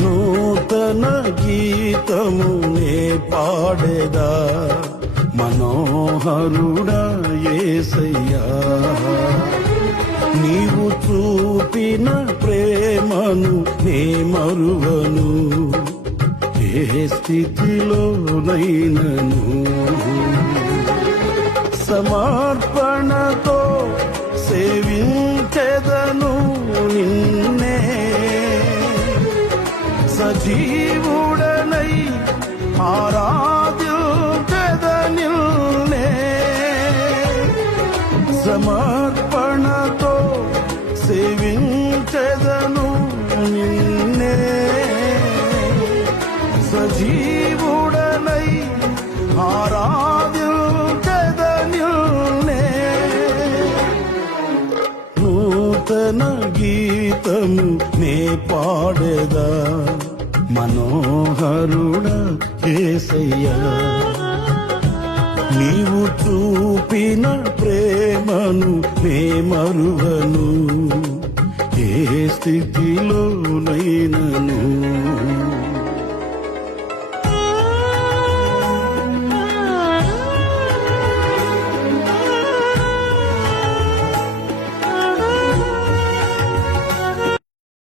నూతన గీతము నే పాడేదా మనోహరుడా యేసయ్యా. నీవు చూపిన ప్రేమను నే మరువను ఏ స్థితిలోనైనను. సమర్పణతో సేవించెదను నిన్నే, సజీవుడనై ఆరాధ్యుడనిల్నే. సమర్పణతో సేవించెదను నిన్నే, సజీవుడనై ఆరాధ్యుడనిల్నే. నూతన గీతము నే పాడేదా మనోహరుడా యేసయ్యా. నీవు చూపిన ప్రేమను నే మరువను ఏ స్థితిలోనైనను.